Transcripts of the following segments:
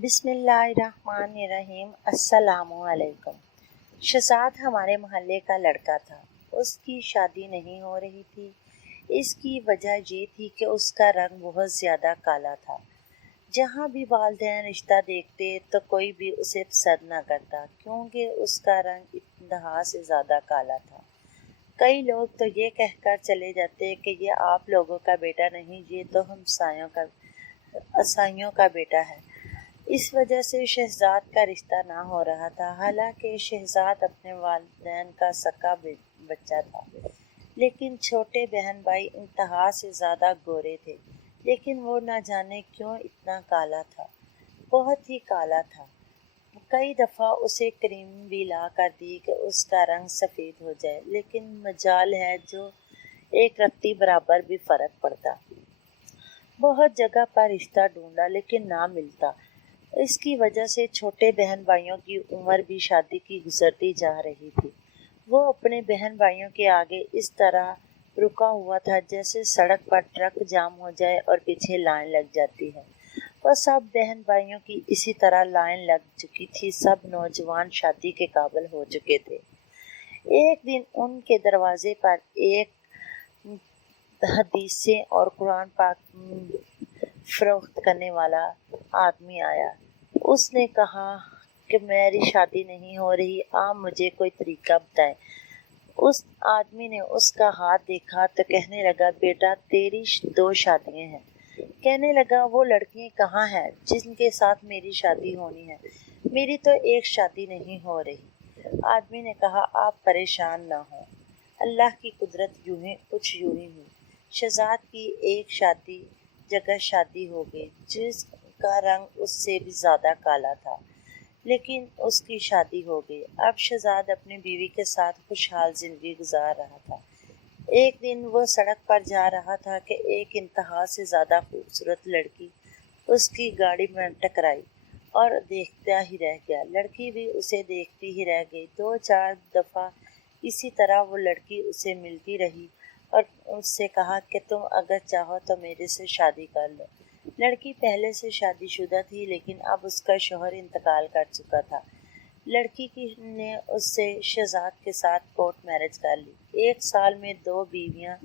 بسم اللہ الرحمن الرحیم۔ السلام علیکم۔ شہزاد ہمارے محلے کا لڑکا تھا۔ اس کی شادی نہیں ہو رہی تھی۔ اس کی وجہ یہ تھی کہ اس کا رنگ بہت زیادہ کالا تھا۔ جہاں بھی والدین رشتہ دیکھتے تو کوئی بھی اسے پسند نہ کرتا، کیونکہ اس کا رنگ انتہا سے زیادہ کالا تھا۔ کئی لوگ تو یہ کہہ کر چلے جاتے کہ یہ آپ لوگوں کا بیٹا نہیں، یہ تو ہمسایوں کا بیٹا ہے۔ اس وجہ سے شہزاد کا رشتہ نہ ہو رہا تھا، حالانکہ شہزاد اپنے والدین کا سکا بچہ تھا۔ لیکن چھوٹے بہن بھائی انتہا سے زیادہ گورے تھے، لیکن وہ نہ جانے کیوں اتنا کالا تھا، بہت ہی کالا تھا۔ کئی دفعہ اسے کریم بھی لا کر دی کہ اس کا رنگ سفید ہو جائے، لیکن مجال ہے جو ایک رتی برابر بھی فرق پڑتا۔ بہت جگہ پر رشتہ ڈھونڈا لیکن نہ ملتا۔ اس کی وجہ سے چھوٹے بہن بھائیوں کی عمر بھی شادی کی گزرتی جا رہی تھی۔ وہ اپنے بہن بھائیوں کے آگے اس طرح رکا ہوا تھا جیسے سڑک پر ٹرک جام ہو جائے اور پیچھے لائن لگ جاتی ہے۔ وہ سب بہن بھائیوں کی اسی طرح لائن لگ چکی تھی، سب نوجوان شادی کے قابل ہو چکے تھے۔ ایک دن ان کے دروازے پر ایک حدیثیں اور قرآن پاک فروخت کرنے والا آدمی آیا۔ اس نے کہا کہ میری شادی نہیں ہو رہی، آپ مجھے کوئی طریقہ بتائیں۔ اس آدمی نے اس کا ہاتھ دیکھا تو کہنے لگا، بیٹا تیری 2 شادیاں ہیں۔ کہنے لگا، وہ لڑکیاں کہاں ہیں جن کے ساتھ میری شادی ہونی ہے؟ میری تو ایک شادی نہیں ہو رہی۔ آدمی نے کہا، آپ پریشان نہ ہوں، اللہ کی قدرت کچھ یوں ہی ہوئی۔ شہزاد کی ایک جگہ شادی ہو گئی جس کا رنگ اس سے بھی زیادہ کالا تھا، لیکن اس کی شادی ہو گئی۔ اب شہزاد اپنی بیوی کے ساتھ خوشحال زندگی گزار رہا تھا۔ ایک دن وہ سڑک پر جا رہا تھا کہ ایک انتہا سے زیادہ خوبصورت لڑکی اس کی گاڑی میں ٹکرائی اور دیکھتا ہی رہ گیا۔ لڑکی بھی اسے دیکھتی ہی رہ گئی۔ 2-4 دفعہ اسی طرح وہ لڑکی اسے ملتی رہی اور اس سے کہا کہ تم اگر چاہو تو میرے سے شادی کر لو۔ لڑکی پہلے سے شادی شدہ تھی، لیکن اب اس کا شوہر انتقال کر چکا تھا۔ لڑکی نے اس سے شہزاد کے ساتھ کورٹ میرج کر لی۔ 1 سال میں 2 بیویاں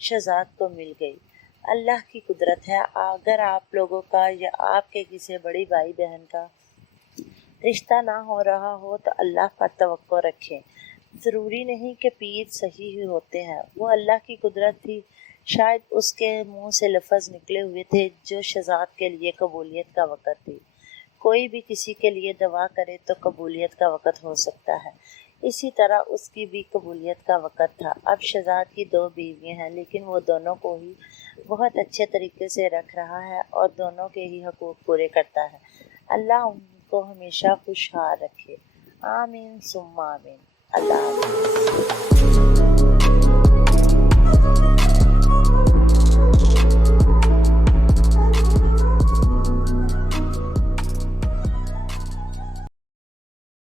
شہزاد کو مل گئی۔ اللہ کی قدرت ہے، اگر آپ لوگوں کا یا آپ کے کسی بڑی بھائی بہن کا رشتہ نہ ہو رہا ہو تو اللہ پر توقع رکھیں۔ ضروری نہیں کہ پیر صحیح ہی ہوتے ہیں، وہ اللہ کی قدرت تھی۔ شاید اس کے منہ سے لفظ نکلے ہوئے تھے جو شہزاد کے لیے قبولیت کا وقت تھی۔ کوئی بھی کسی کے لیے دعا کرے تو قبولیت کا وقت ہو سکتا ہے، اسی طرح اس کی بھی قبولیت کا وقت تھا۔ اب شہزاد کی 2 بیویاں ہیں، لیکن وہ دونوں کو ہی بہت اچھے طریقے سے رکھ رہا ہے اور دونوں کے ہی حقوق پورے کرتا ہے۔ اللہ ان کو ہمیشہ خوشحال رکھے، آمین ثم آمین۔ اللہ حافظ۔